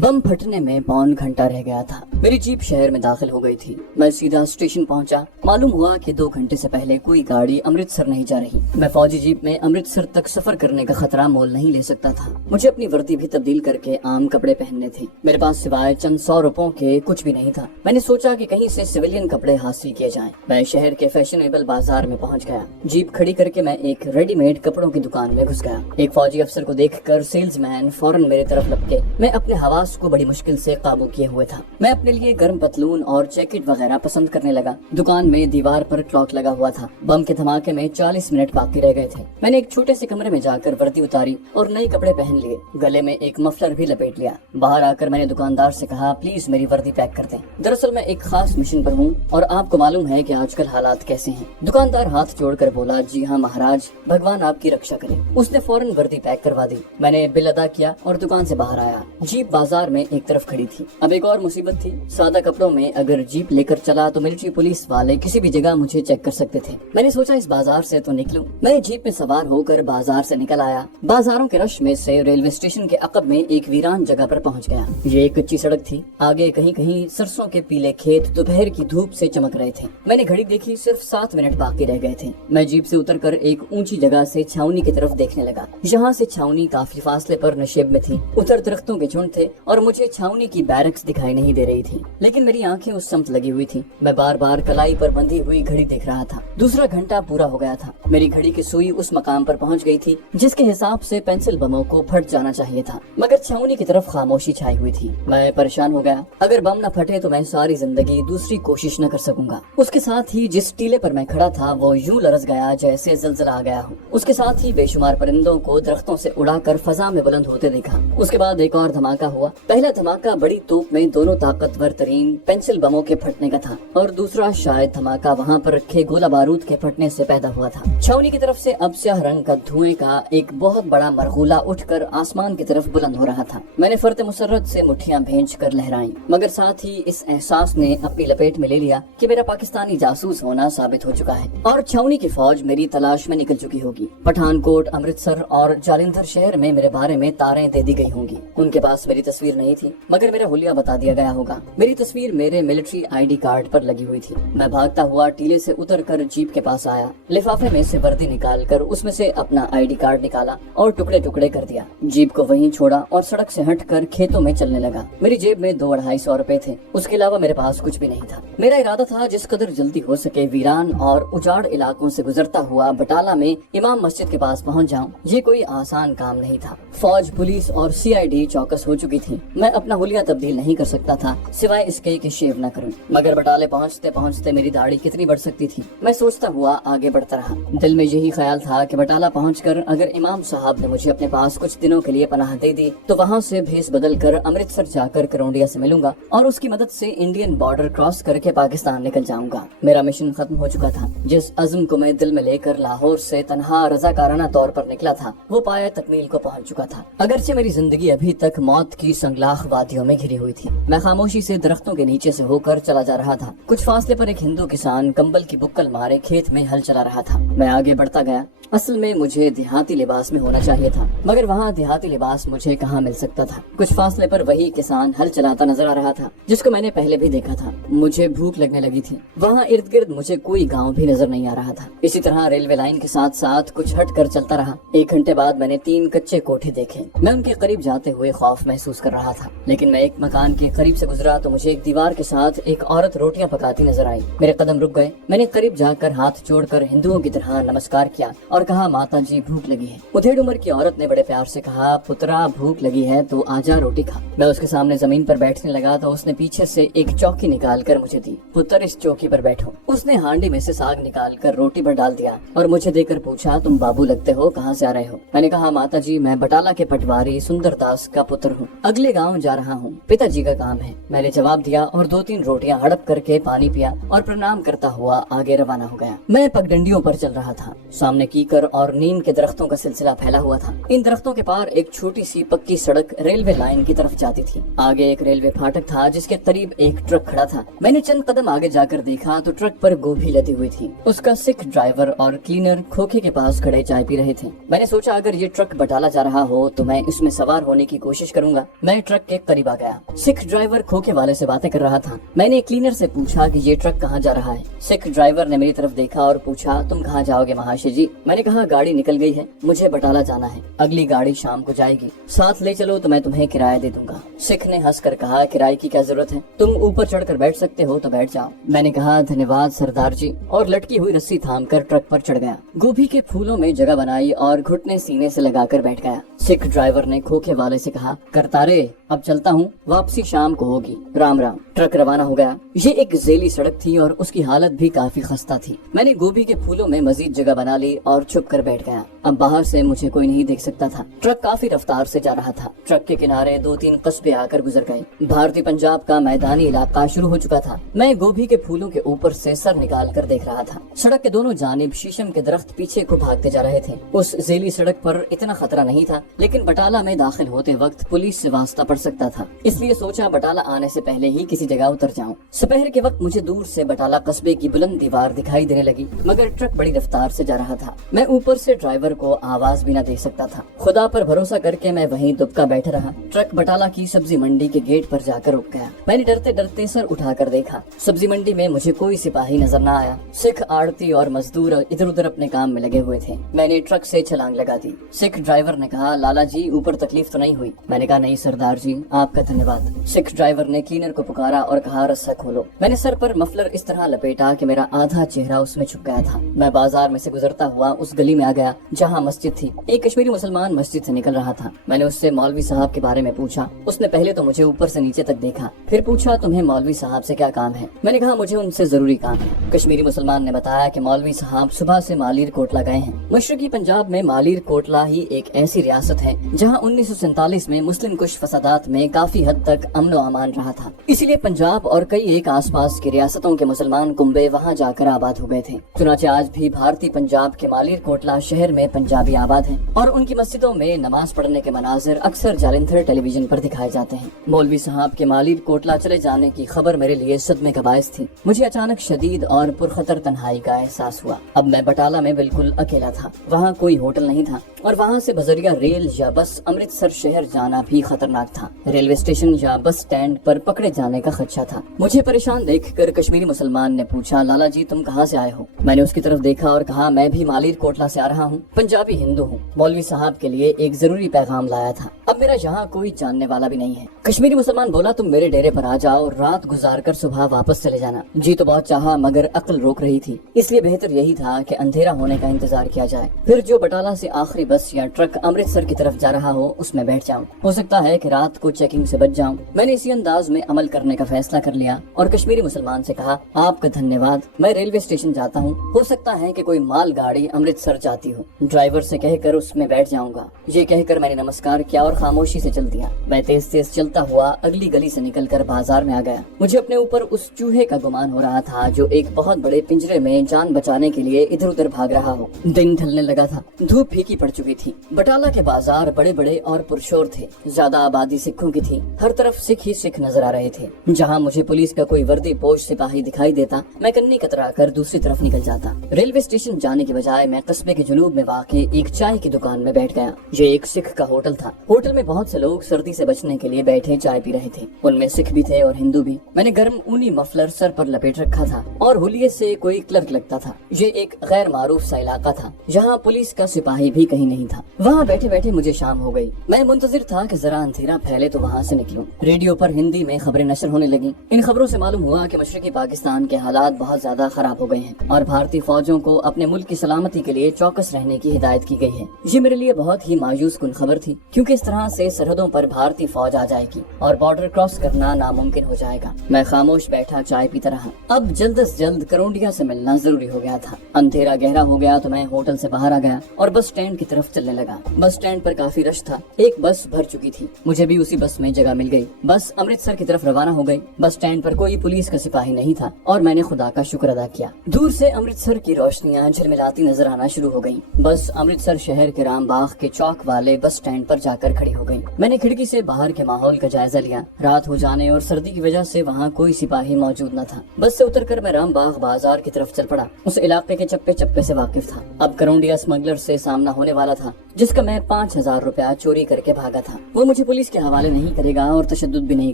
बम फटने में पौन घंटा रह गया था। मेरी जीप शहर में दाखिल हो गई थी। मैं सीधा स्टेशन पहुंचा। मालूम हुआ कि 2 घंटे से पहले कोई गाड़ी अमृतसर नहीं जा रही। मैं फौजी जीप में अमृतसर तक सफर करने का खतरा मोल नहीं ले सकता था। मुझे अपनी वर्दी भी तब्दील करके आम कपड़े पहनने थे। मेरे पास सिवाय चंद 100 रुपयों के कुछ भी नहीं था। मैंने सोचा कि कहीं से सिविलियन कपड़े हासिल किए जाएं। मैं शहर के फैशनेबल बाजार में पहुंच गया। जीप खड़ी करके मैं एक रेडीमेड कपड़ों की दुकान में घुस गया। एक फौजी अफसर को देखकर सेल्समैन फौरन मेरी तरफ लपके। मैं अपने हवास को बड़ी मुश्किल से काबू किए हुए था। मैं अपने लिए गर्म पतलून और जैकेट वगैरह पसंद करने लगा। दुकान में दीवार पर क्लॉक लगा हुआ था। बम के धमाके में 40 मिनट बाकी रह गए थे। मैंने एक छोटे से कमरे में जाकर वर्दी उतारी और नए कपड़े पहन लिए। गले में एक मफलर भी लपेट लिया। बाहर आकर मैंने दुकानदार से कहा, प्लीज मेरी वर्दी पैक कर दें। दरअसल मैं एक खास मिशन पर हूँ और आपको मालूम है कि आजकल हालात कैसे हैं। दुकानदार हाथ जोड़कर बोला, जी हाँ महाराज, भगवान आपकी रक्षा करे। उसने फौरन वर्दी पैक करवा दी। मैंने बिल अदा किया और दुकान से बाहर आया। जीप बाजार में एक तरफ खड़ी थी। अब एक और मुसीबत थी। सादा कपड़ों में अगर जीप लेकर चला तो मिलिट्री पुलिस वाले किसी भी जगह मुझे चेक कर सकते थे। मैंने सोचा इस बाजार से तो निकलूं। मैं जीप में सवार होकर बाजार से निकल आया। बाजारों के रश में से रेलवे स्टेशन के अकब में एक वीरान जगह पर पहुंच गया। ये एक कच्ची सड़क थी। आगे कहीं कहीं सरसों के पीले खेत दोपहर की धूप से चमक रहे थे। मैंने घड़ी देखी, सिर्फ 7 मिनट बाकी रह गए थे। मैं जीप से उतरकर एक ऊंची जगह से छावनी की तरफ देखने लगा। यहाँ से छावनी काफी फासले पर नशेब में थी। उधर दरख्तों के झुंड थे और मुझे छावनी की बैरक्स दिखाई नहीं दे रही थी, लेकिन मेरी आंखें उस समत लगी हुई थी। मैं बार बार कलाई पर बंधी हुई घड़ी देख रहा था। दूसरा घंटा पूरा हो गया था। मेरी घड़ी की सुई उस मकाम पर पहुंच गई थी जिसके हिसाब से पेंसिल बमों को फट जाना चाहिए था, मगर छावनी की तरफ खामोशी छाई हुई थी। मैं परेशान हो गया। अगर बम न फटे तो मैं सारी जिंदगी दूसरी कोशिश न कर सकूंगा। उसके साथ ही जिस टीले पर मैं खड़ा था वो यूं लरज गया जैसे जलजला आ गया हो। उसके साथ ही बेशुमार परिंदों को दरख्तों से उड़ाकर फजा में बुलंद होते देखा। उसके बाद एक और धमाका हुआ। पहला धमाका बड़ी तोप में दोनों ताकतवर तरीन पेंसिल बमों के फटने का था और दूसरा शायद धमाका वहाँ पर रखे गोला बारूद के फटने से पैदा हुआ था। छावनी की तरफ से अब स्याह रंग का धुएं का एक बहुत बड़ा मरगुला उठकर आसमान की तरफ बुलंद हो रहा था। मैंने फर्त मुसर्रत से मुट्ठियां भेज कर लहराई, मगर साथ ही इस एहसास ने अपनी लपेट में ले लिया कि मेरा पाकिस्तानी जासूस होना साबित हो चुका है और छावनी की फौज मेरी तलाश में निकल चुकी होगी। पठानकोट, अमृतसर और जालंधर शहर में मेरे बारे में तारें दे दी गई होंगी। उनके पास मेरी तस्वीर नहीं थी, मगर मेरा हुलिया बता दिया गया होगा। मेरी तस्वीर मेरे मिलिट्री आईडी कार्ड पर लगी हुई थी। मैं भागता हुआ टीले से उतरकर जीप के पास आया। लिफाफे में से वर्दी निकालकर उसमें से अपना आईडी कार्ड निकाला और टुकड़े टुकड़े कर दिया। जीप को वहीं छोड़ा और सड़क से हटकर खेतों में चलने लगा। मेरी जेब में 200-250 रुपए थे। उसके अलावा मेरे पास कुछ भी नहीं था। मेरा इरादा था जिस कदर जल्दी हो सके वीरान और उजाड़ इलाकों से गुजरता हुआ बटाला में इमाम मस्जिद के पास पहुंच जाऊं। ये कोई आसान काम नहीं था। फौज, पुलिस और सीआईडी चौकस हो चुकी थी। मैं अपना हुलिया तब्दील नहीं कर सकता था सिवाय इसके कि शेव न करूं। मगर बटाले पहुंचते पहुंचते मेरी दाढ़ी कितनी बढ़ सकती थी। मैं सोचता हुआ आगे बढ़ता रहा। दिल में यही ख्याल था कि बटाला पहुंचकर अगर इमाम साहब ने मुझे अपने पास कुछ दिनों के लिए पनाह दे दी तो वहां से भेस बदल कर अमृतसर जाकर करौंडिया से मिलूंगा और उसकी मदद से इंडियन बॉर्डर क्रॉस करके पाकिस्तान निकल जाऊंगा। मेरा मिशन खत्म हो चुका था। जिस अज़्म को मैं दिल में लेकर लाहौर से तन्हा रज़ाकाराना तौर पर निकला था वो पाया तकमील को पहुंच चुका था। अगरचे मेरी जिंदगी अभी तक मौत की संगलाख वादियों में घिरी हुई थी। मैं खामोशी से दरख्तों के नीचे से होकर चला जा रहा था। कुछ फासले पर एक हिंदू किसान कंबल की बुक्कल मारे खेत में हल चला रहा था। मैं आगे बढ़ता गया। असल में मुझे देहाती लिबास में होना चाहिए था, मगर वहाँ देहाती लिबास मुझे कहाँ मिल सकता था। कुछ फासले पर वही किसान हल चलाता नजर आ रहा था जिसको मैंने पहले भी देखा था। मुझे भूख लगने लगी थी। वहाँ इर्द गिर्द मुझे कोई गांव भी नजर नहीं आ रहा था। इसी तरह रेलवे लाइन के साथ साथ कुछ हट कर चलता रहा। 1 घंटे बाद मैंने 3 कच्चे कोठे देखे। मैं उनके करीब जाते हुए खौफ महसूस कर रहा था, लेकिन मैं एक मकान के करीब से गुजरा तो मुझे एक दीवार के साथ एक औरत रोटियां पकाती नजर आई। मेरे कदम रुक गए। मैंने करीब जाकर हाथ जोड़कर हिंदुओं की तरह नमस्कार किया और कहा, माता जी भूख लगी है। उधेड़ उम्र की औरत ने बड़े प्यार से कहा, पुत्रा भूख लगी है तो आजा रोटी खा। मैं उसके सामने जमीन पर बैठने लगा तो उसने पीछे से एक चौकी निकाल कर मुझे दी। पुत्र इस चौकी पर बैठो। उसने हांडी में से साग निकाल कर रोटी पर डाल दिया और मुझे देकर पूछा, तुम बाबू लगते हो, कहाँ से आ रहे हो? मैंने कहा, माता जी मैं बटाला के पटवारी सुंदर दास का पुत्र हूँ, अगले गाँव जा रहा हूँ, पिताजी का काम है। मैंने जवाब दिया और 2-3 रोटियां हड़प करके पानी पिया और प्रणाम करता हुआ आगे रवाना हो गया। मैं पगडंडियों पर चल रहा था। सामने कीकर और नीम के दरख्तों का सिलसिला फैला हुआ था। इन दरख्तों के पार एक छोटी सी पक्की सड़क रेलवे लाइन की तरफ जाती थी। आगे एक रेलवे फाटक था जिसके करीब एक ट्रक खड़ा था। मैंने चंद कदम आगे जाकर देखा तो ट्रक पर गोभी लदी हुई थी। उसका सिख ड्राइवर और क्लीनर खोखे के पास खड़े चाय पी रहे थे। मैंने सोचा अगर ये ट्रक बटाला जा रहा हो तो मैं इसमें सवार होने की कोशिश करूंगा। میں ٹرک کے قریب آ گیا۔ سکھ ڈرائیور کھوکے والے سے باتیں کر رہا تھا۔ میں نے کلینر سے پوچھا کہ یہ ٹرک کہاں جا رہا ہے۔ سکھ ڈرائیور نے میری طرف دیکھا اور پوچھا تم کہاں جاؤ گے مہاشے جی؟ میں نے کہا گاڑی نکل گئی ہے، مجھے بٹالہ جانا ہے، اگلی گاڑی شام کو جائے گی، ساتھ لے چلو تو میں تمہیں کرایہ دے دوں گا۔ سکھ نے ہنس کر کہا کرایے کی کیا ضرورت ہے، تم اوپر چڑھ کر بیٹھ سکتے ہو تو بیٹھ جاؤ۔ میں نے کہا دھنیہ واد سردار جی، اور لٹکی ہوئی رسی تھام کر ٹرک پر چڑھ گیا۔ گوبھی کے پھولوں میں جگہ بنائی اور گھٹنے سینے سے لگا کر بیٹھ گیا۔ سکھ ڈرائیور نے کھوکھے والے سے کہا کرتارے اب چلتا ہوں، واپسی شام کو ہوگی، رام رام۔ ٹرک روانہ ہو گیا۔ یہ ایک ذیلی سڑک تھی اور اس کی حالت بھی کافی خستہ تھی۔ میں نے گوبھی کے پھولوں میں مزید جگہ بنا لی اور چھپ کر بیٹھ گیا۔ اب باہر سے مجھے کوئی نہیں دیکھ سکتا تھا۔ ٹرک کافی رفتار سے جا رہا تھا۔ ٹرک کے کنارے 2-3 قصبے آ کر گزر گئے۔ بھارتی پنجاب کا میدانی علاقہ شروع ہو چکا تھا۔ میں گوبھی کے پھولوں کے اوپر سے سر نکال کر دیکھ رہا تھا۔ سڑک کے دونوں جانب شیشم کے درخت پیچھے کو بھاگتے جا رہے تھے۔ اس ذیلی سڑک پر اتنا خطرہ نہیں تھا، لیکن بٹالہ میں داخل ہوتے وقت پولیس سے واسطہ پڑ سکتا تھا، اس لیے سوچا بٹالہ آنے سے پہلے ہی کسی جگہ اتر جاؤں۔ سپہر کے وقت مجھے دور سے بٹالہ قصبے کی بلند دیوار دکھائی دینے لگی، مگر ٹرک بڑی رفتار سے جا رہا تھا۔ میں اوپر سے ڈرائیور کو آواز بھی نہ دے سکتا تھا۔ خدا پر بھروسہ کر کے میں وہیں دبکا بیٹھا رہا۔ ٹرک بٹالہ کی سبزی منڈی کے گیٹ پر جا کر رک گیا۔ میں نے ڈرتے ڈرتے سر اٹھا کر دیکھا۔ سبزی منڈی میں مجھے کوئی سپاہی نظر نہ آیا۔ سکھ آڑتی اور مزدور ادھر ادھر اپنے کام میں لگے ہوئے تھے۔ میں نے ٹرک سے چھلانگ لگا دی۔ سکھ ڈرائیور نے کہا لالا جی اوپر تکلیف تو نہیں ہوئی؟ میں نے کہا نہیں سردار جی، آپ کا دھنیہ واد۔ سکھ ڈرائیور نے کلینر کو پکارا اور کہا رسا کھولو۔ میں نے سر پر مفلر اس طرح لپیٹا کہ میرا آدھا چہرہ اس میں چھپ گیا تھا۔ میں بازار میں سے گزرتا ہوا اس گلی میں آ گیا جہاں مسجد تھی۔ ایک کشمیری مسلمان مسجد سے نکل رہا تھا۔ میں نے اس سے مولوی صاحب کے بارے میں پوچھا۔ اس نے پہلے تو مجھے اوپر سے نیچے تک دیکھا، پھر پوچھا تمہیں مولوی صاحب سے کیا کام ہے؟ میں نے کہا مجھے ان سے ضروری کام ہے۔ کشمیری مسلمان نے بتایا کہ مولوی صاحب صبح سے مالیر کوٹلا گئے ہیں۔ مشرقی پنجاب میں مالیر کوٹلا ہی ایک ایسی ریاست ہے جہاں 1947 میں مسلم کش فسادات میں کافی حد تک امن و امان رہا تھا، اسی لیے پنجاب اور کئی ایک آس پاس کی ریاستوں کے مسلمان کنبے وہاں جا کر آباد ہو گئے تھے۔ چنانچہ آج بھی بھارتی پنجاب کے مالیر کوٹلا شہر میں پنجابی آباد ہیں اور ان کی مسجدوں میں نماز پڑھنے کے مناظر اکثر جالندھر ٹیلی ویژن پر دکھائے جاتے ہیں۔ مولوی صاحب کے مالیر کوٹلا چلے جانے کی خبر میرے لیے صدمے کا باعث تھی۔ مجھے اچانک شدید اور پرخطر تنہائی کا احساس ہوا۔ اب میں بٹالہ میں بالکل اکیلا تھا، وہاں کوئی ہوٹل نہیں تھا اور وہاں سے بذریعہ ریل یا بس امرتسر شہر جانا بھی خطرناک تھا۔ ریلوے اسٹیشن یا بس اسٹینڈ پر پکڑے جانے کا خدشہ تھا۔ مجھے پریشان دیکھ کر کشمیری مسلمان نے پوچھا لالا جی تم کہاں سے آئے ہو؟ میں نے اس کی طرف دیکھا اور کہا میں بھی مالیر کوٹلا سے آ رہا ہوں، پنجابی ہندو ہوں، مولوی صاحب کے لیے ایک ضروری پیغام لایا تھا، اب میرا یہاں کوئی جاننے والا بھی نہیں ہے۔ کشمیری مسلمان بولا تم میرے ڈیرے پر آ جاؤ، رات گزار کر صبح واپس چلے جانا۔ جی تو بہت چاہا مگر عقل روک رہی تھی، اس لیے بہتر یہی تھا کہ اندھیرا ہونے کا انتظار کیا جائے، پھر جو بٹالہ سے آخری بس یا ٹرک امرتسر کی طرف جا رہا ہو اس میں بیٹھ جاؤں، ہو سکتا ہے کہ رات کو چیکنگ سے بچ جاؤں۔ میں نے اسی انداز میں عمل کرنے کا فیصلہ کر لیا اور کشمیری مسلمان سے کہا آپ کا دھنیہ واد، میں ریلوے اسٹیشن جاتا ہوں، ہو سکتا ہے کہ کوئی مال گاڑی امرتسر جاتی ہو، ڈرائیور سے کہہ کر اس میں بیٹھ جاؤں گا۔ یہ کہہ کر میں نے نمسکار کیا اور خاموشی سے چل دیا۔ میں تیز تیز چلتا ہوا اگلی گلی سے نکل کر بازار میں آ گیا۔ مجھے اپنے اوپر اس چوہے کا گمان ہو رہا تھا جو ایک بہت بڑے پنجرے میں جان بچانے کے لیے ادھر ادھر بھاگ رہا ہو۔ دن ڈھلنے لگا تھا، دھوپ پھیکی پڑ چکی تھی۔ بٹالہ کے بازار بڑے بڑے اور پرشور تھے، زیادہ آبادی سکھوں کی تھی، ہر طرف سکھ ہی سکھ نظر آ رہے تھے۔ جہاں مجھے پولیس کا کوئی وردی پوش سپاہی دکھائی دیتا میں کنی کترا کر دوسری طرف نکل جاتا۔ ریلوے اسٹیشن جانے کی بجائے میں قصبے کے جنوب میں واقع ایک چائے کی دکان میں بیٹھ گیا۔ یہ ایک سکھ کا ہوٹل تھا۔ ہوٹل میں بہت سے لوگ سردی سے بچنے کے لیے بیٹھے چائے پی رہے تھے، ان میں سکھ بھی تھے اور ہندو بھی۔ میں نے گرم اونی مفلر سر پر لپیٹ رکھا تھا اور ہولیے سے کوئی کلرک لگتا تھا۔ یہ ایک غیر معروف سا علاقہ تھا جہاں پولیس کا سپاہی بھی کہیں نہیں تھا۔ وہاں بیٹھے بیٹھے مجھے شام ہو گئی۔ میں منتظر تھا کہ ذرا اندھیرا پھیلے تو وہاں سے نکلوں۔ ریڈیو پر ہندی میں خبریں نشر ہونے لگیں۔ ان خبروں سے معلوم ہوا کہ مشرقی پاکستان کے حالات بہت زیادہ خراب ہو گئے ہیں اور بھارتی فوجوں کو اپنے ملک کی سلامتی کے لیے چوکس رہنے کی ہدایت کی گئی ہے۔ یہ میرے لیے بہت ہی مایوس کن خبر تھی، کیونکہ اس طرح سے سرحدوں پر بھارتی فوج آ جائے گی اور بارڈر کراس کرنا ناممکن ہو جائے گا۔ میں خاموش بیٹھا چائے پیتا رہا۔ اب جلد از جلد کرونڈیا سے ملنا ضروری ہو گیا تھا۔ اندھیرا گہرا ہو گیا تو میں ہوٹل سے باہر آ گیا اور بس اسٹینڈ کی طرف چلنے لگا۔ بس اسٹینڈ پر کافی رش تھا، ایک بس بھر چکی تھی، مجھے بھی اسی بس میں جگہ مل گئی۔ بس امرتسر کی طرف روانہ ہو گئی۔ بس اسٹینڈ پر کوئی پولیس کا سپاہی نہیں تھا اور میں نے خدا کا شکر ادا کیا۔ دور سے امرتسر کی روشنیاں جھلملاتی نظر آنا شروع ہو گئیں۔ بس امرتسر شہر کے رام باغ کے چوک والے بس اسٹینڈ پر جا کر کھڑی ہو گئی۔ میں نے کھڑکی سے باہر کے ماحول کا جائزہ لیا۔ رات ہو جانے اور سردی کی وجہ سے وہاں کوئی سپاہی موجود نہ تھا۔ بس سے اتر کر میں رام باغ بازار کی طرف چل پڑا۔ اس علاقے کے چپے چپے سے واقف تھا۔ اب کرونڈیا اسمگلر سے سامنا ہونے والا تھا۔ जिसका मैं 5,000 रुपया चोरी करके भागा था। वो मुझे पुलिस के हवाले नहीं करेगा और तशद्दुद भी नहीं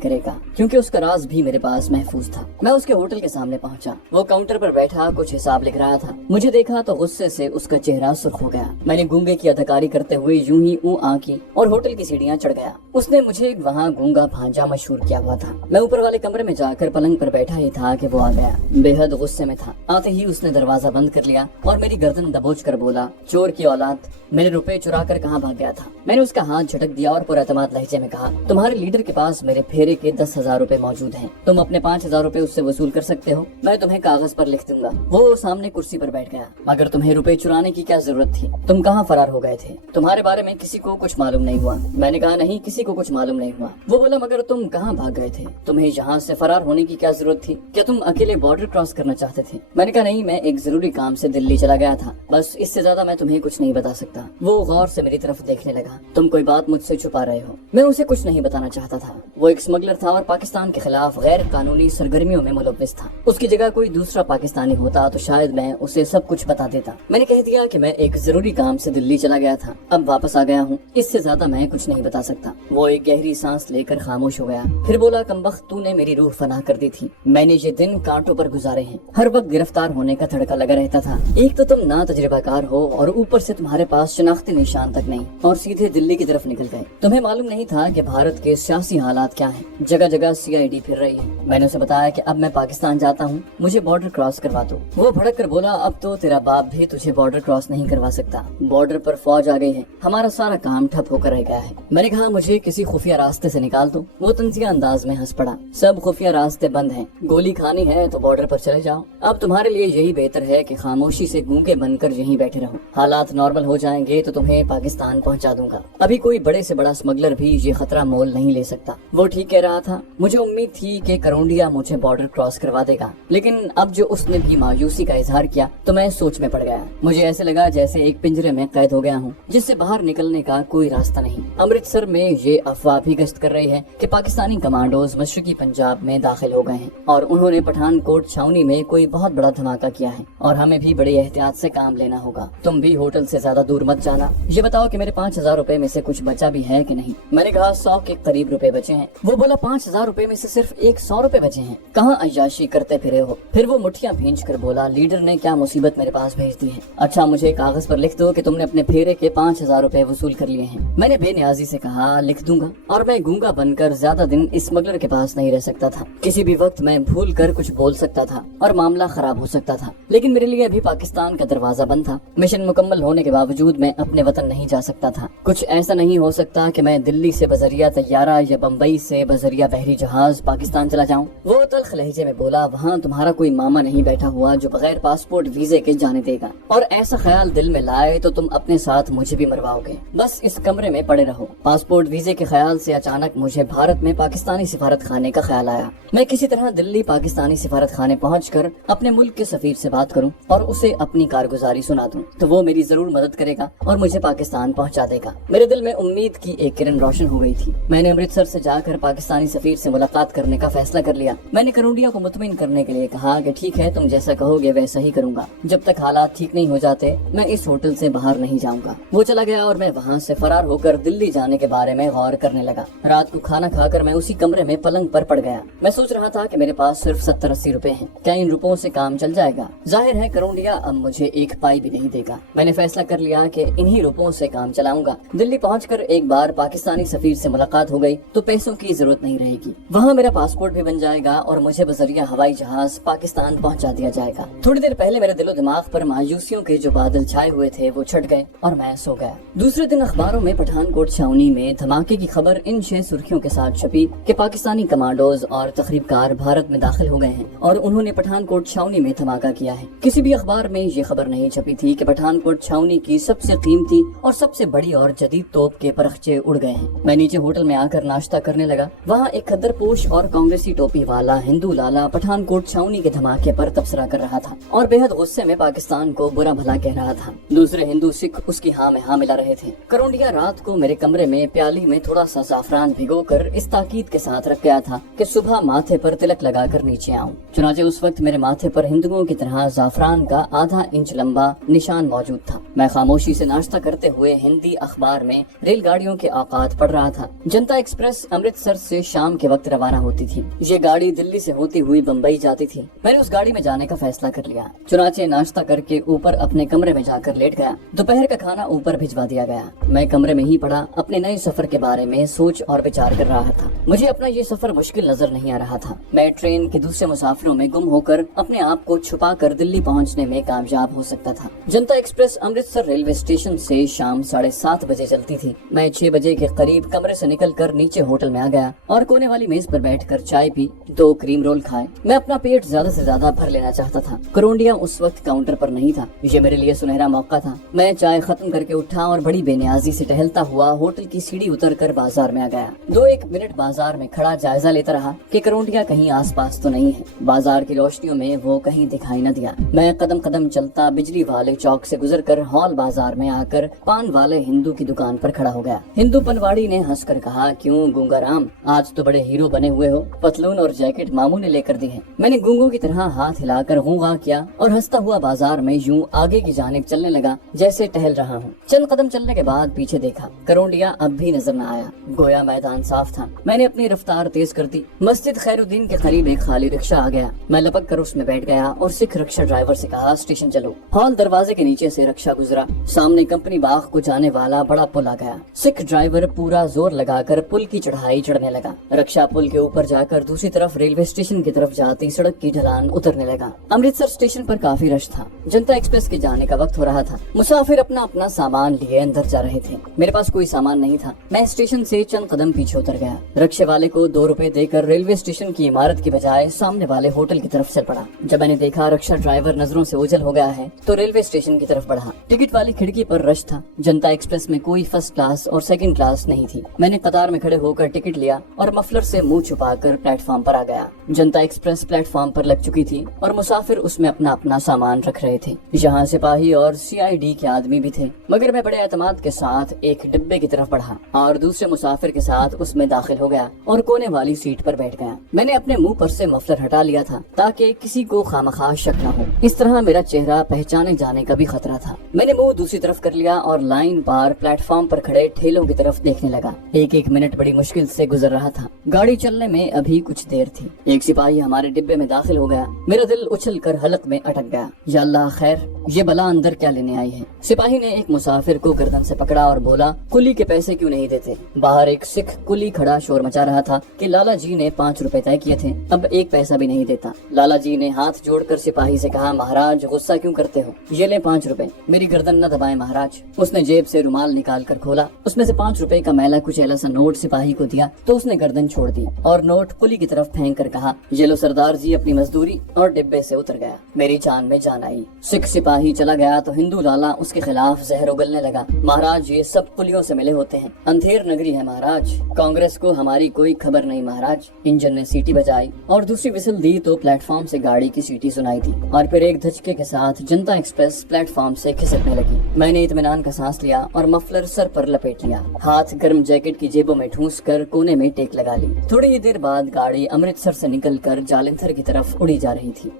करेगा, क्योंकि उसका राज भी मेरे पास महफूज था। मैं उसके होटल के सामने पहुंचा। वो काउंटर पर बैठा कुछ हिसाब लिख रहा था। मुझे देखा तो गुस्से से उसका चेहरा सुर्ख हो गया। मैंने गूंगे की अदाकारी करते हुए यूं ही आंकी और होटल की सीढ़ियां चढ़ गया। उसने मुझे वहाँ गूंगा भांजा मशहूर किया हुआ था। मैं ऊपर वाले कमरे में जाकर पलंग पर बैठा ही था कि वो आ गया। बेहद गुस्से में था। आते ही उसने दरवाजा बंद कर लिया और मेरी गर्दन दबोच कर बोला, चोर की औलाद, मेरे रुपए चुरा कर कहाँ भाग गया था? मैंने उसका हाथ झटक दिया और पुरअतमाद लहजे में कहा, तुम्हारे लीडर के पास मेरे फेरे के 10,000 रुपए मौजूद हैं। तुम अपने 5,000 रुपए उससे वसूल कर सकते हो। मैं तुम्हें कागज पर लिख दूंगा। वो सामने कुर्सी पर बैठ गया। मगर तुम्हें रुपए चुराने की क्या जरूरत थी? तुम कहाँ फरार हो गए थे? तुम्हारे बारे में किसी को कुछ मालूम नहीं हुआ? मैंने कहा, नहीं, किसी को कुछ मालूम नहीं हुआ। वो बोला, मगर तुम कहाँ भाग गए थे? तुम्हें यहाँ से फरार होने की क्या जरूरत थी? क्या तुम अकेले बॉर्डर क्रॉस करना चाहते थे? मैंने कहा, नहीं, मैं एक जरूरी काम से दिल्ली चला गया था, बस इससे ज्यादा मैं तुम्हें कुछ नहीं बता सकता। वो गौर से मेरी तरफ देखने लगा। तुम कोई बात मुझसे छुपा रहे हो। मैं उसे कुछ नहीं बताना चाहता था। वो एक स्मगलर था और पाकिस्तान के खिलाफ गैर कानूनी सरगर्मियों में मुलव्विस था। उसकी जगह कोई दूसरा पाकिस्तानी होता तो शायद मैं उसे सब कुछ बता देता। मैंने कह दिया कि मैं एक जरूरी काम से दिल्ली चला गया था, अब वापस आ गया हूँ, इससे ज्यादा मैं कुछ नहीं बता सकता। वो एक गहरी सांस लेकर खामोश हो गया। फिर बोला, कमबख्त, तूने मेरी रूह फनाह कर दी थी। मैंने ये दिन कांटों पर गुजारे हैं। हर वक्त गिरफ्तार होने का धड़का लगा रहता था। एक तो तुम ना तजुर्बाकार हो और ऊपर से तुम्हारे पास शनाख्ती निशान तक नहीं, और सीधे दिल्ली की तरफ निकल गए। तुम्हें मालूम नहीं था कि भारत के सियासी हालात क्या हैं। जगह जगह CID फिर रही है। मैंने उसे बताया कि अब मैं पाकिस्तान जाता हूँ, मुझे बॉर्डर क्रॉस करवा दो। वो भड़क कर बोला, अब तो तेरा बाप भी तुझे बॉर्डर क्रॉस नहीं करवा सकता। बॉर्डर पर फौज आ गई है, हमारा सारा काम ठप होकर रह गया है। मैंने कहा, मुझे किसी खुफिया रास्ते से निकाल दो। वो तंजिया अंदाज में हंस पड़ा। सब खुफिया रास्ते बंद हैं। गोली खानी है तो बॉर्डर पर चले जाओ। अब तुम्हारे लिए यही बेहतर है कि खामोशी से गूंगे बनकर यहीं बैठे रहो। हालात नॉर्मल हो जाएंगे तो तुम्हें पाकिस्तान पहुंचा दूंगा। अभी कोई बड़े से बड़ा स्मगलर भी ये खतरा मोल नहीं ले सकता। वो ठीक कह रहा था। मुझे उम्मीद थी कि करौंडिया मुझे बॉर्डर क्रॉस करवा देगा, लेकिन अब जो उसने भी मायूसी का इजहार किया तो मैं सोच में पड़ गया। मुझे ऐसे लगा जैसे एक पिंजरे में कैद हो गया हूँ, जिससे बाहर निकलने का कोई रास्ता नहीं। अमृतसर में ये अफवाह भी गश्त कर रही है कि पाकिस्तानी कमांडोज मशरकी पंजाब में दाखिल हो गए हैं और उन्होंने पठानकोट छावनी में कोई बहुत बड़ा धमाका किया है और हमें भी बड़ी एहतियात से काम लेना होगा। तुम भी होटल से ज्यादा दूर मत जाना। ये बताओ कि मेरे 5,000 रुपए में से कुछ बचा भी है कि नहीं? मैंने कहा, 100 के करीब रुपए बचे हैं। वो बोला, 5,000 रुपए में से सिर्फ 100 रुपए बचे हैं? कहाँ अय्याशी करते फिरे हो? फिर वो मुठ्ठियां भींच कर बोला, लीडर ने क्या मुसीबत मेरे पास भेज दी है। अच्छा, मुझे कागज पर लिख दो कि तुमने अपने फेरे के 5,000 रुपए वसूल कर लिए हैं। मैंने बेनियाजी से कहा, लिख दूंगा। और मैं गूंगा बनकर ज्यादा दिन इस स्मगलर के पास नहीं रह सकता था। किसी भी वक्त मैं भूल कर कुछ बोल सकता था और मामला खराब हो सकता था। लेकिन मेरे लिए अभी पाकिस्तान का दरवाजा बंद था। मिशन मुकम्मल होने के बावजूद मैं अपने वतन नहीं जा सकता था। कुछ ऐसा नहीं हो सकता कि मैं दिल्ली से बजरिया तैयारा या बम्बई से बजरिया बहरी जहाज पाकिस्तान चला जाऊं। वो तल्ख लहजे में बोला, वहाँ तुम्हारा कोई मामा नहीं बैठा हुआ जो बगैर पासपोर्ट वीजे के जाने देगा, और ऐसा ख्याल दिल में लाए तो तुम अपने साथ मुझे भी मरवाओगे। बस इस कमरे में पड़े रहो। पासपोर्ट वीजे के ख्याल से अचानक मुझे भारत में पाकिस्तानी सिफारत खाने का ख्याल आया। मैं किसी तरह दिल्ली पाकिस्तानी सिफारत खाने पहुँचकर अपने मुल्क के सफीर से बात करूँ और उसे अपनी कारगुजारी सुना दूं, तो वो मेरी जरूर मदद करेगा और मुझे पाकिस्तान पहुंचा देगा। मेरे दिल में उम्मीद की एक किरण रोशन हो गई थी। मैंने अमृतसर से जाकर पाकिस्तानी सफीर से मुलाकात करने का फैसला कर लिया। मैंने करौंडिया को मुतमिन करने के लिए कहा कि ठीक है, तुम जैसा कहोगे वैसा ही करूंगा। जब तक हालात ठीक नहीं हो जाते मैं इस होटल से बाहर नहीं जाऊंगा। वो चला गया और मैं वहाँ से फरार होकर दिल्ली जाने के बारे में गौर करने लगा। रात को खाना खाकर मैं उसी कमरे में पलंग पर पड़ गया। मैं सोच रहा था कि मेरे पास सिर्फ 70-80 रुपए हैं। क्या इन रुपयों से काम चल जाएगा? जाहिर है करौंडिया अब मुझे एक पाई भी नहीं देगा। मैंने फैसला कर लिया कि इन्हीं रुपयों से काम चलाऊंगा। दिल्ली पहुंचकर एक बार पाकिस्तानी सफीर से मुलाकात हो गई तो पैसों की जरूरत नहीं रहेगी। वहाँ मेरा पासपोर्ट भी बन जाएगा और मुझे बजरिया हवाई जहाज पाकिस्तान पहुंचा दिया जाएगा। थोड़ी देर पहले मेरे दिलो दिमाग पर मायूसियों के जो बादल छाए हुए थे वो छट गए और मैं सो गया। दूसरे दिन अखबारों में पठानकोट छावनी में धमाके की खबर इन 6 सुर्खियों के साथ छपी कि पाकिस्तानी कमांडोज और तखरीबकार भारत में दाखिल हो गए हैं और उन्होंने पठानकोट छावनी में धमाका किया है। किसी भी अखबार में ये खबर नहीं छपी थी कि पठानकोट छावनी की सबसे कीमती और सबसे बड़ी और जदीद तोप के परखचे उड़ गए हैं। मैं नीचे होटल में आकर नाश्ता करने लगा। वहाँ एक खद्दरपोश और कांग्रेसी टोपी वाला हिंदू लाला पठानकोट छावनी के धमाके पर तबसरा कर रहा था और बेहद गुस्से में पाकिस्तान को बुरा भला कह रहा था। दूसरे हिंदू सिख उसकी हाँ में हाँ मिला रहे थे। करौंडिया रात को मेरे कमरे में प्याली में थोड़ा सा ज़ाफ़रान भिगोकर इस ताकीद के साथ रख गया था कि सुबह माथे पर तिलक लगाकर नीचे आऊं। चुनाचे उस वक्त मेरे माथे पर हिंदुओं की तरह ज़ाफ़रान का आधा इंच लंबा निशान मौजूद था। मैं खामोशी से नाश्ता करता کرتے ہوئے ہندی اخبار میں ریل گاڑیوں کے اوقات پڑھ رہا تھا۔ جنتا ایکسپریس امرتسر سے شام کے وقت روانہ ہوتی تھی۔ یہ گاڑی دلی سے ہوتی ہوئی بمبئی جاتی تھی۔ میں نے اس گاڑی میں جانے کا فیصلہ کر لیا، چنانچہ ناشتہ کر کے اوپر اپنے کمرے میں جا کر لیٹ گیا۔ دوپہر کا کھانا اوپر بھجوا دیا گیا۔ میں کمرے میں ہی پڑا اپنے نئے سفر کے بارے میں سوچ اور وچار کر رہا تھا۔ مجھے اپنا یہ سفر مشکل نظر نہیں آ رہا تھا۔ میں ٹرین کے دوسرے مسافروں میں گم ہو کر اپنے آپ کو چھپا کر دلی پہنچنے میں کامیاب ہو سکتا تھا۔ جنتا ایکسپریس امرتسر ریلوے اسٹیشن سے شام 7:30 بجے چلتی تھی۔ میں 6 بجے کے قریب کمرے سے نکل کر نیچے ہوٹل میں آ گیا اور کونے والی میز پر بیٹھ کر چائے پی، 2 کریم رول کھائے۔ میں اپنا پیٹ زیادہ سے زیادہ بھر لینا چاہتا تھا۔ کرونڈیا اس وقت کاؤنٹر پر نہیں تھا۔ یہ میرے لیے سنہرا موقع تھا۔ میں چائے ختم کر کے اٹھا اور بڑی بے نیازی سے ٹہلتا ہوا ہوٹل کی سیڑھی اتر کر بازار میں آ گیا۔ 2-1 منٹ بازار میں کھڑا جائزہ لیتا رہا کہ کرونڈیا کہیں آس پاس تو نہیں ہے۔ بازار کی روشنیوں میں وہ کہیں دکھائی نہ دیا۔ میں قدم قدم چلتا بجلی والے چوک سے گزر کر ہال بازار میں آ کر پان والے ہندو کی دکان پر کھڑا ہو گیا۔ ہندو پنواڑی نے ہنس کر کہا، کیوں گونگا رام، آج تو بڑے ہیرو بنے ہوئے ہو، پتلون اور جیکٹ ماموں نے لے کر دی ہے۔ میں نے گونگوں کی طرح ہاتھ ہلا کر غوغا کیا اور ہنستا ہوا بازار میں یوں آگے کی جانب چلنے لگا جیسے ٹہل رہا ہوں۔ چند قدم چلنے کے بعد پیچھے دیکھا، کرونڈیا اب بھی نظر نہ آیا، گویا میدان صاف تھا۔ میں نے اپنی رفتار تیز کر دی۔ مسجد خیر الدین کے قریب ایک خالی رکشہ آ گیا۔ میں لپک کر اس میں بیٹھ گیا اور سکھ رکشہ ڈرائیور سے کہا، اسٹیشن چلو۔ ہال دروازے کے نیچے سے رکشہ گزرا، سامنے کمپنی باغ کو جانے والا بڑا پل آ گیا۔ سکھ ڈرائیور پورا زور لگا کر پل کی چڑھائی چڑھنے لگا۔ رکشہ پل کے اوپر جا کر دوسری طرف ریلوے اسٹیشن کی طرف جاتی سڑک کی ڈھلان اترنے لگا۔ امرتسر اسٹیشن پر کافی رش تھا۔ جنتا ایکسپریس کے جانے کا وقت ہو رہا تھا۔ مسافر اپنا اپنا سامان لیے اندر جا رہے تھے۔ میرے پاس کوئی سامان نہیں تھا۔ میں اسٹیشن سے چند قدم پیچھے اتر گیا۔ رکشے والے کو 2 روپے دے کر ریلوے اسٹیشن کی عمارت کی بجائے سامنے والے ہوٹل کی طرف چل پڑا۔ جب میں نے دیکھا رکشہ ڈرائیور نظروں سے اوجھل ہو گیا ہے تو ریلوے اسٹیشن کی طرف بڑھا۔ ٹکٹ والی کھڑکی پر رش تھا۔ جنتا ایکسپریس میں کوئی فرسٹ کلاس اور سیکنڈ کلاس نہیں تھی۔ میں نے قطار میں کھڑے ہو کر ٹکٹ لیا اور مفلر سے منہ چھپا کر پلیٹ فارم پر آ گیا۔ جنتا ایکسپریس پلیٹ فارم پر لگ چکی تھی اور مسافر اس میں اپنا اپنا سامان رکھ رہے تھے۔ یہاں سپاہی اور CID کے آدمی بھی تھے، مگر میں بڑے اعتماد کے ساتھ ایک ڈبے کی طرف بڑھا اور دوسرے مسافر کے ساتھ اس میں داخل ہو گیا اور کونے والی سیٹ پر بیٹھ گیا۔ میں نے اپنے منہ پر سے مفلر ہٹا لیا تھا تاکہ کسی کو خامخواہ شک نہ ہو۔ اس طرح میرا چہرہ پہچانے جانے کا بھی خطرہ تھا۔ میں نے منہ دوسری طرف کر لیا اور لائن پار پلیٹ فارم پر کھڑے ٹھیلوں کی طرف دیکھنے لگا۔ 1 منٹ بڑی مشکل سے گزر رہا تھا۔ گاڑی چلنے میں ابھی کچھ دیر تھی۔ ایک سپاہی ہمارے ڈبے میں داخل ہو گیا۔ میرا دل اچھل کر حلق میں اٹک گیا۔ یا اللہ خیر، یہ بلا اندر کیا لینے آئی ہے؟ سپاہی نے ایک مسافر کو گردن سے پکڑا اور بولا، کلی کے پیسے کیوں نہیں دیتے؟ باہر ایک سکھ کلی کھڑا شور مچا رہا تھا کہ لالا جی نے 5 روپے طے کیے تھے، اب 1 پیسہ بھی نہیں دیتا۔ لالا جی نے ہاتھ جوڑ کر سپاہی سے کہا، مہاراج غصہ کیوں کرتے ہو؟ یہ لیں 5 روپے، میری گردن نہ دبائیں مہاراج۔ اس نے جیب سے رومال نکال کر کھولا، اس میں سے 5 روپے کا میلا کچیلا سا نوٹ سپاہی کو دیا تو اس نے گردن چھوڑ دی اور نوٹ کلی کی طرف پھینک کر کہا، یہ لو سردار جی اپنی مزدوری، اور ڈبے سے اتر گیا۔ میری جان میں جان آئی۔ سکھ سپاہی چلا گیا تو ہندو لالا اس کے خلاف زہر اگلنے لگا، مہاراج یہ سب کلیوں سے ملے ہوتے ہیں، اندھیر نگری ہے مہاراج، کانگریس کو ہماری کوئی خبر نہیں مہاراج۔ انجن نے سیٹی بجائی اور دوسری وسل دی تو پلیٹ فارم سے گاڑی کی سیٹی سنائی دی اور پھر ایک دھچکے کے ساتھ جنتا ایکسپریس پلیٹ فارم سے کھسکنے لگی۔ میں نے اطمینان کا سانس لیا اور مفلر سر پر لپیٹ لیا، ہاتھ گرم جیکٹ کی جیبوں میں ٹھونس کر کونے میں ٹیک لگا لی۔ تھوڑی ہی دیر بعد گاڑی امرتسر سے نکل کر جالندھر کی طرف اڑی جا رہی تھی۔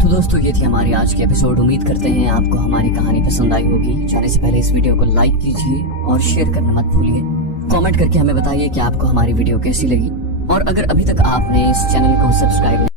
تو دوستو یہ تھی ہماری آج کی ایپیسوڈ۔ امید کرتے ہیں آپ کو ہماری کہانی پسند آئی ہوگی۔ جانے سے پہلے اس ویڈیو کو لائک کیجیے اور شیئر کرنا مت بھولیے۔ کامنٹ کر کے ہمیں بتائیے کہ آپ کو ہماری ویڈیو کیسی لگی، اور اگر ابھی تک آپ نے اس چینل کو سبسکرائب